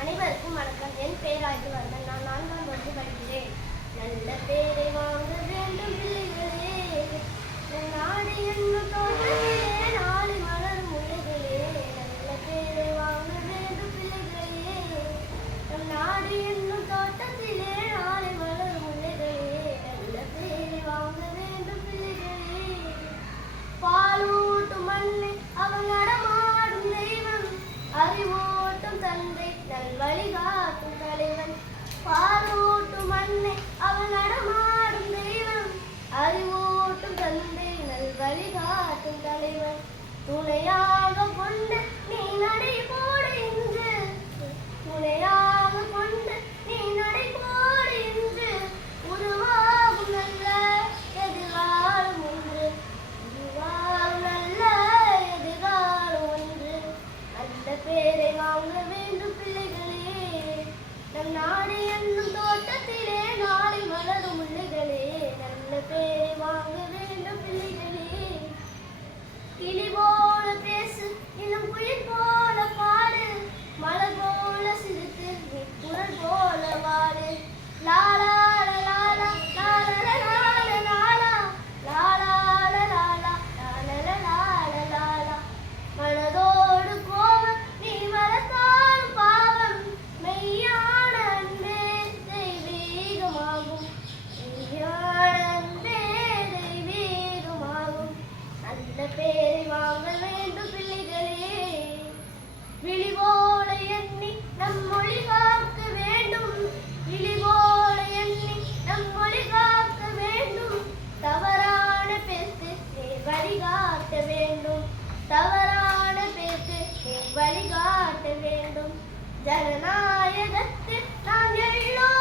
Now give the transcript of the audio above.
அனைவருக்கும் வணக்கம். என் பெயர் ஆய்வுவர்தன். நான் 4ஆம் வகுப்பு படிக்கிறேன். நல்ல பேரை வாங்க வேண்டும் பிள்ளைகளே, நம் நாடு என்னும் தோட்டத்திலே நாளை மலரும் முல்லைகளே. நல்ல பேரை வாங்க வேண்டும் பிள்ளைகளே, நம் நாடு என்னும் தோட்டத்திலே நாளை மலரும் முல்லைகளே. நல்ல பேரை வாங்க வேண்டும் பிள்ளைகளே. பாலூட்டும் மண்ணை அவன் நடமாடும் தெய்வம், அறிவூட்டும் தந்தை நல்வழிகாட்டும் தலைவன். பாலூட்டும் மண்ணை அவன் நடமாடும் தெய்வம், அறிவூட்டும் தந்தை நல்வழிகாட்டும் தலைவன். துணையாக கொண்டு நீ நடை போடு என்று, துணையாக கொண்டு நீ நடை போடு என்று, உருவாகும் நல்ல எதிர்காலம் ஒன்று, உருவாகும் நல்ல எதிர்காலம் ஒன்று. நல்ல பேரை வாங்க வேண்டும் பிள்ளைகளே, நம் நாடு என்னும் தோட்டத்திலே நாளை மலரும் முல்லைகளே. நல்ல பேரை வாங்க வேண்டும் பிள்ளைகளே. கிளி போல பேசு, இன்னும் குயில் போல பாடு, மலர் போல சிரித்து நீ குரல் போல வாடு. லாலா லாலா லாலா லாலா லாலா லாலா லாலா லாலா லாலா. மனதோடு கோபம் நீ வளர்த்தாலும் பாவம், மெய்யான அன்பே தெய்வீகமாகும், மெய்யான அன்பே தெய்வீகமாகும். நல்ல பேரை வாங்க வேண்டும் பிள்ளைகளே. விழி போல எண்ணி நம் மொழி காக்க வேண்டும், விழி போல எண்ணி நம் மொழி காக்க வேண்டும். தவறான பேச்சு நீ வழிகாட்ட வேண்டும், தவறான பேச்சு நீ வழிகாட்ட வேண்டும். ஜனநாயகத்தில் நாம் எல்லோரும்